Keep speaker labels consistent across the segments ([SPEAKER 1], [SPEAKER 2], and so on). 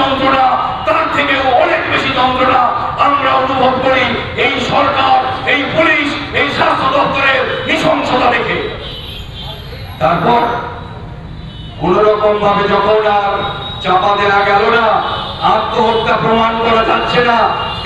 [SPEAKER 1] যন্ত্রণা, তার থেকেও অনেক বেশি যন্ত্রণা আমরা অনুভব করি এই সরকার, এই পুলিশ, এই স্বাস্থ্য দপ্তরের নৃশংসতা দেখে। তারপর কোন রকম ভাবে যখন আর চাপা দেওয়া গেল না, আত্মহত্যা প্রমাণ করা যাচ্ছে না,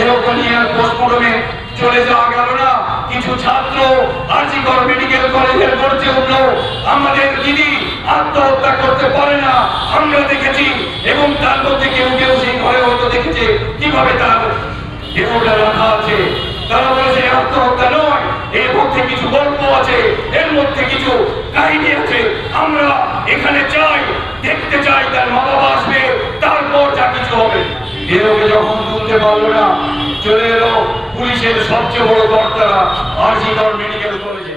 [SPEAKER 1] এরকম আর পোস্টমর্টমে চলে যাওয়া গেল না। কিছু ছাত্র আরজিকর মেডিকেল কলেজের গড়তে উঠল, আমাদের দিদি আত্মহত্যা করতে পারে না। আমরা দেখেছি এবং তার মধ্যে কেউ কেউ সেই ঘরে হয়তো দেখেছে কীভাবে তার দেহটা রাখা আছে। তারা বলেছে আত্মহত্যা নয়, এর মধ্যে কিছু গল্প আছে, এর মধ্যে কিছু কাহিনী আছে। আমরা এখানে চাই, দেখতে চাই তার মা বাবা আসবে, তারপর যা কিছু হবে। এরকে যখন তুলতে পারল না, চলে এলো পুলিশের সবচেয়ে বড় কর্তারা আরজিকর মেডিকেল কলেজে।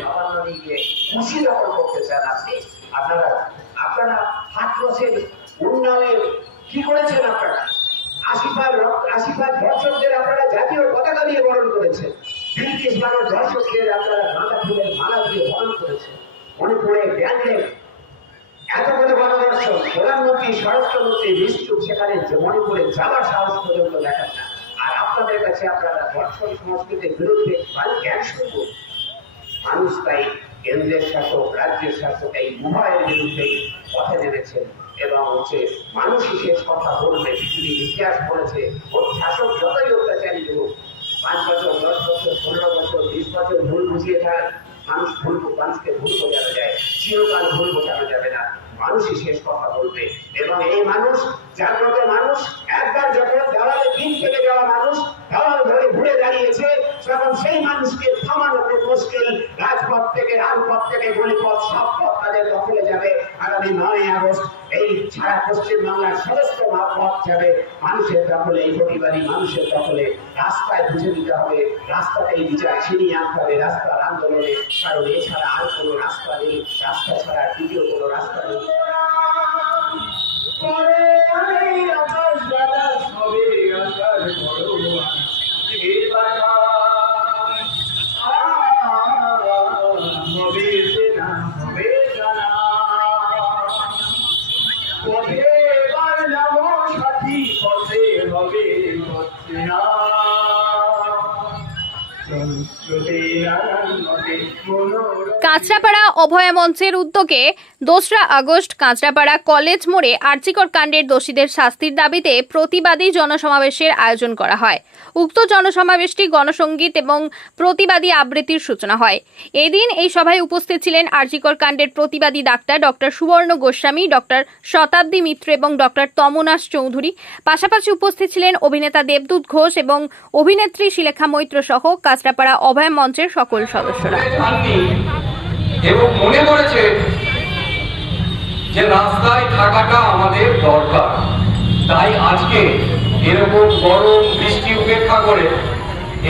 [SPEAKER 2] খুশি করতে চান আপনি আপনারা আপনারা হাত হাতরসের উন্নয়নের কি করেছেন আপনারা? আশিফার রক্ত আশিফার দর্শকদের আপনারা জাতীয় পতাকা দিয়ে বরণ করেছেন। ব্রিটিশ মানুষ দর্শকদের আপনারা গাঁদা ফুলের মালা দিয়ে বরণ করেছেন। মণিপুরে ব্যাংকে এত বড় গণদর্শন প্রধানমন্ত্রী, স্বরাষ্ট্রমন্ত্রী নিশ্চুপ সেখানে যে মণিপুরে যাওয়ার সাহস পর্যন্ত দেখান না। আর আপনাদের কাছে আপনারা দর্শন সংস্কৃতির বিরুদ্ধে জ্ঞান করুন। মানুষ তাই কেন্দ্রের শাসক, রাজ্যের শাসক এই উভয়ের বিরুদ্ধে পথে নেমেছেন এবং হচ্ছে মানুষই শেষ কথা বলবে, পৃথিবীর ইতিহাস বলেছে, ওর শাসক যতই অত্যাচারী হোক পাঁচ বছর, দশ বছর, পনেরো বছর, বিশ বছর ভুল বুঝিয়ে থাক, মানুষ ভুল মানুষকে ভুল বোঝানো যায়, চিরকাল ভুল বোঝানো যাবে না, মানুষই শেষ কথা বলবে এবং এই মানুষ, জাগ্রত মানুষ, একবার যখন দেওয়ালে দিন থেকে যাওয়া মানুষ, দেওয়াল ধরে ঘুরে দাঁড়িয়েছে, তখন সেই মানুষকে মুশকিল রাজপথ থেকে রাজপথ থেকে গলিপথ সব পথ তাদের দখলে যাবে। আগামী নয় আগস্ট এই সারা পশ্চিম সমস্ত পথ যাবে। মানুষের দখলে, এই প্রতিবাদী মানুষের দখলে রাস্তায় বুঝে দিতে হবে। রাস্তাতেই বিচার ছিনিয়ে আনতে হবে রাস্তার আন্দোলনে। কারণ এছাড়া আর কোনো রাস্তা নেই। রাস্তা ছাড়া দ্বিতীয় কোনো রাস্তা নেই।
[SPEAKER 3] আকাশ বাতাস হবে আকার বড় এ
[SPEAKER 4] কাঁচরাপাড়া অভয়া মঞ্চের উদ্যোগে দোসরা আগস্ট কাঁচরাপাড়া কলেজ মোড়ে আর্চিকর কাণ্ডের দোষীদের শাস্তির দাবিতে প্রতিবাদী জনসমাবেশের আয়োজন করা হয়। উক্ত জনসমাবেশটি গণসঙ্গীত এবং প্রতিবাদী আবৃত্তির সূচনা হয়। এদিন এই সভায় উপস্থিত ছিলেন আর্চিকর কাণ্ডের প্রতিবাদী ডাক্তার ডক্টর সুবর্ণ গোস্বামী ডক্টর শতাব্দী মিত্র এবং ডক্টর তমনাশ চৌধুরী। পাশাপাশি উপস্থিত ছিলেন অভিনেতা দেবদূত ঘোষ এবং অভিনেত্রী শিলেখা মৈত্র সহ কাঁচরাপাড়া অভয় মঞ্চের সকল সদস্যরা।
[SPEAKER 1] এবং মনে করেছে যে রাস্তায় থাকাটা আমাদের দরকার। তাই আজকে এরকম গরম বৃষ্টি উপেক্ষা করে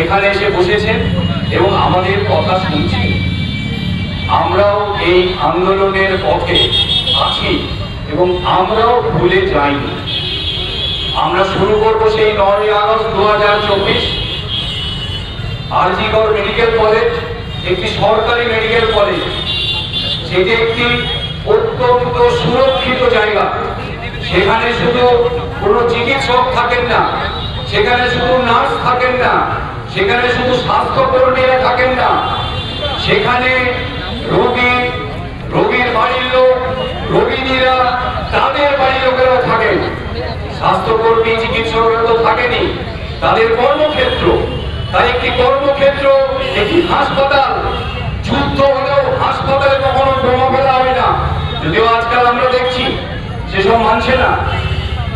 [SPEAKER 1] এখানে এসে বসেছেন এবং আমাদের কথা শুনছি আমরাও এই আন্দোলনের পথে আছি এবং আমরাও ভুলে যাইনি। আমরা শুরু করব সেই নয় আগস্ট দু হাজার চব্বিশ। আরজিগড় মেডিকেল কলেজ, একটি সরকারি মেডিকেল কলেজ। সেটি একটি অত্যন্ত সুরক্ষিত জায়গা। সেখানে শুধু কোনো চিকিৎসক থাকেন না, সেখানে শুধু নার্স থাকেন না, সেখানে শুধু স্বাস্থ্যকর্মীরা থাকেন না, সেখানে রোগী, রোগীর বাড়ির লোক, রোগিনীরা, তাদের বাড়ির লোকেরাও থাকেন। স্বাস্থ্যকর্মী, চিকিৎসকরা তো থাকেনি, তাদের কর্মক্ষেত্র। তাই একটি কর্মক্ষেত্র, একটি হাসপাতাল, যুদ্ধ হলেও হাসপাতালে কখনো বোমা ফেলা যদিও আজকাল আমরা দেখছি সেসব মানছে না।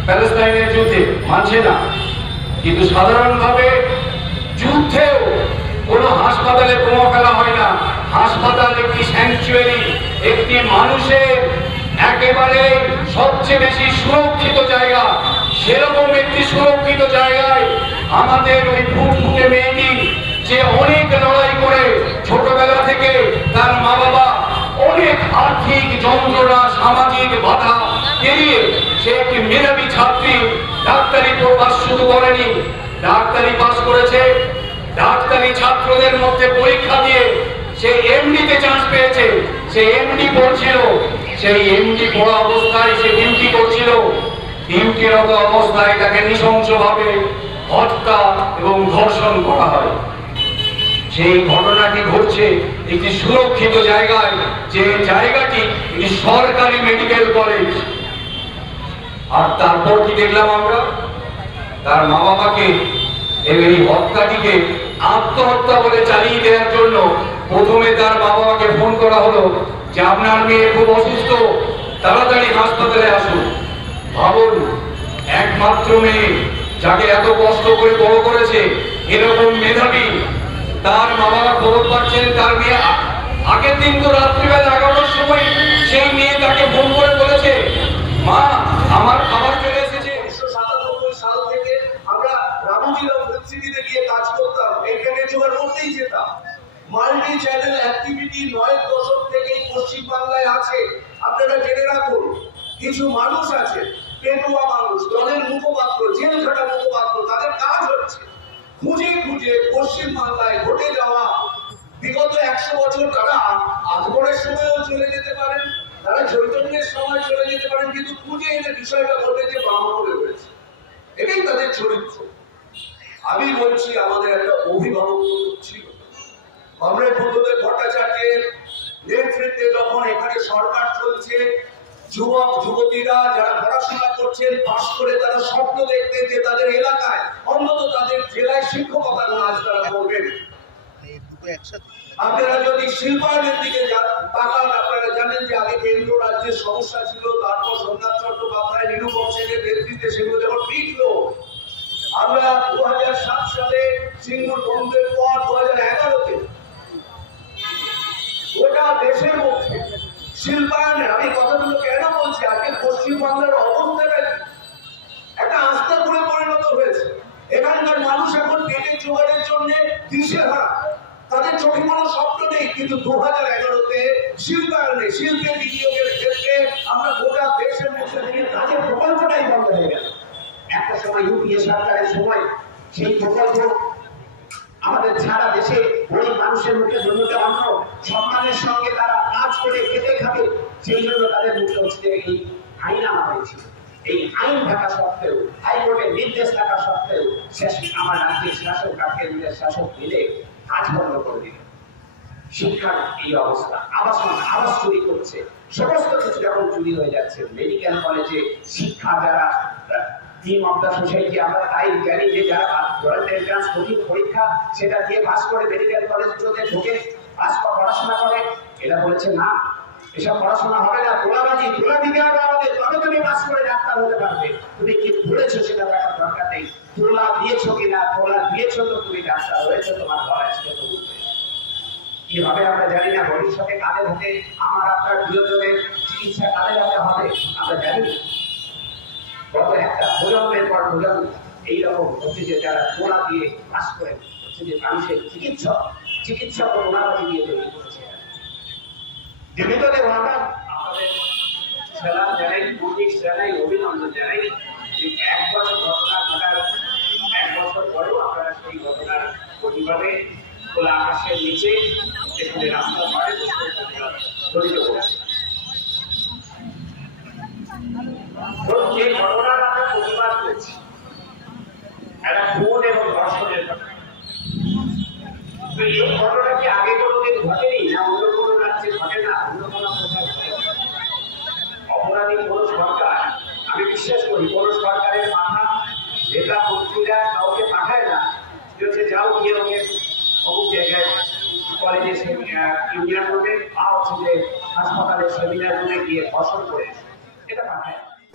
[SPEAKER 1] প্যালেস্তাইনের যুদ্ধে মানছে না। কিন্তু সাধারণভাবে যুদ্ধেও কোনো হাসপাতালে বোমা ফেলা হয় না। হাসপাতাল একটি স্যাংচুয়ারি একটি মানুষের একেবারে সবচেয়ে বেশি সুরক্ষিত জায়গা। সেরকম একটি সুরক্ষিত জায়গায় আমাদের ওই ফুটফুটে মেয়েটি যে অনেক লড়াই করে ছোটবেলা থেকে তার মা বাবা অনেক আর্থিক যন্ত্রণা সামাজিক বাধা পেরিয়ে সে একটি মেধাবী ছাত্রী। ডাক্তারি পাস শুধু করেনি। ডাক্তারি পাস করেছে। ডাক্তারি ছাত্রদের মধ্যে পরীক্ষা দিয়ে সে এমডিতে চান্স পেয়েছে। সে এমডি পড়ছিল। সেই এমডি পড়া অবস্থায় সে ডিউটি করছিল। ডিউটিরত অবস্থায় তাকে নৃশংসভাবে হত্যা এবং ধর্ষণ করা হয়। সেই ঘটনাটি ঘটছে একটি সুরক্ষিত জায়গায়। যে জায়গাটি একটি সরকারি মেডিকেল কলেজ আর তারপর কি দেখলাম আমরা? তার মা বাবাকে এই হত্যাটিকে আত্মহত্যা বলে চালিয়ে দেওয়ার জন্য প্রথমে তার মা বাবাকে ফোন করা হলো যে, আপনার মেয়ে খুব অসুস্থ, তাড়াতাড়ি হাসপাতালে আসুন। ভাবুন, একমাত্র মেয়ে যাকে এত কষ্ট করে বড় করেছে, এরকম মেধাবী, তার মা বাবা খবর পাচ্ছেন, তার মেয়ে আগের দিন তো রাত্রিবেলা এগারোটার সময় সেই মেয়ে তাকে ফোন করে বলেছে, মা আমার খাবার চলে এসেছে।
[SPEAKER 3] উনিশশো সাতানব্বই সাল থেকে আমরা রামুজিরাম ইউনিভার্সিটিতে গিয়ে কাজ করতাম। এখানে জোগাড় করতেই যেতাম। মাল্টি চ্যানেল অ্যাক্টিভিটি নয় দশক থেকেই পশ্চিম বাংলায় আছে। আপনারা জেনে রাখুন, কিছু মানুষ আছে, পেটুয়া মানুষ, দলের মুখপাত্র জেল খাটা মুখপাত্র, তাদের কাজ হচ্ছে খুঁজে খুঁজে পশ্চিম বাংলায় ঘটে যাওয়া। বিগত একশো বছর তারা আকবরের সময়ও চলে যেতে পারেন। তারা চৈতন্যের সময় চলে যেতে পারেন, কিন্তু খুঁজে এনে বিষয়টা ঘটেছে বামপুরে হয়েছে এটাই তাদের চরিত্র। আমি বলছি, আমাদের একটা অভিভাবক ছিল। কমরেড বুদ্ধদেব ভট্টাচার্যের নেতৃত্বে যখন এখানে সরকার চলছে, যুবক, যুবতীরা যারা পড়াশোনা করছেন, পাশ করে তারা স্বপ্ন দেখতেন যে তাদের এলাকায়, অন্তত তাদের জেলায় শিক্ষকতার কাজ তারা করবেন। আপনারা যদি শিল্পায়নের দিকে যান তাকান রাজ্যের সমস্যা ছিল, তারপর সোমনাথ চট্টোপাধ্যায় নীলু বংশের নেতৃত্বে সেগুলো যখন মিটলো, আমরা দু হাজার সাত সালে সিঙ্গুর বন্ধের পর দু হাজার এগারোতে গোটা দেশের মধ্যে শিল্পায়নের, আমি কথাগুলো কেন বলছি? আজকে পশ্চিমবাংলার অবস্থাটা একটা আস্থা করে পরিণত হয়েছে। এখানকার মানুষ এখন পেটের জোগাড়ের জন্য দিশেহারা। তাদের চোখে কোনো স্বপ্ন নেই, কিন্তু দু হাজার এগারোতে শিল্পায়নে শিল্পের বিনিয়োগের আমরা গোটা দেশের
[SPEAKER 2] প্রকল্পটাই বন্ধ হয়ে গেল। একটা সময় ইউপিএ সরকারের সময় সেই প্রকল্প আমাদের দেশে মানুষের মুখে অন্য সম্মানের সঙ্গে তারা কাজ করে খেতে খাবে, সেই জন্য তাদের মুখে হচ্ছে এই আইন আনা হয়েছিল। এই আইন থাকা সত্ত্বেও, হাইকোর্টের নির্দেশ থাকা সত্ত্বেও শেষ আমার রাজ্যের শাসক কেন্দ্রের শাসক মিলে কাজ বন্ধ করে দিল শিক্ষার এই অবস্থা। আবাসন আবাস চুরি করছে। সমস্ত কিছু যখন চুরি হয়ে যাচ্ছে মেডিকেল কলেজে শিক্ষা যারা টিম অফ সোসাইটি আমরা তাই জানি যে যারা এন্ট্রান্স কঠিন পরীক্ষা, সেটা দিয়ে পাস করে মেডিকেল পাস পড়াশোনা করে। এরা বলেছে, না, এসব পড়াশোনা হবে না। হবে আমাদের। তবে তুমি পাস করে ডাক্তার হতে পারবে। তুমি কি ধরেছো সেটা দেখার দরকার নেই। তোলা দিয়েছ কিনা? তোলা দিয়েছ তো তুমি ডাক্তার হয়েছো, তোমার তো উঠবে কীভাবে আমরা জানি না, ভবিষ্যতে কাদের হাতে, আমার, আপনার প্রিয়জনের চিকিৎসা কাদের হাতে হবে, আমরা জানি গত একটা প্রজন্মের পর প্রজন্ম এইরকম হচ্ছে যে যারা তোলা দিয়ে পাস করে, হচ্ছে যে মানুষের চিকিৎসক চিকিৎসক ও ওনারাজি দিয়ে তৈরি করেছে। ওনারা আমাদের সেলাম জানাই অভিনন্দন জানাই যে এক বছর ঘটনা ঘটার, এক বছর পরেও আপনারা সেই ঘটনার খোলা আকাশের নিচে এখানে রাস্তা পাড়ে জড়িত আমরা প্রতিবাদ করেছি একটা ফোন এবং ধর্ষণের ঘটনা এই ঘটনা কি আগে কোনোদিন ঘটেনি না অন্য কোনো রাজ্যে ঘটে না অন্য কোনো কোথাও ঘটে না? অপরাধী কোন সরকার আমি বিশ্বাস করি কোন সরকারের মাথা নেতা মন্ত্রীরা কাউকে পাঠায় না যে হচ্ছে যাও গিয়ে ওকে অমুক জায়গায় কলেজে ইউনিয়ন রুমে বা হচ্ছে যে হাসপাতালে সেমিনার রুমে গিয়ে ফসল করে। এটা না।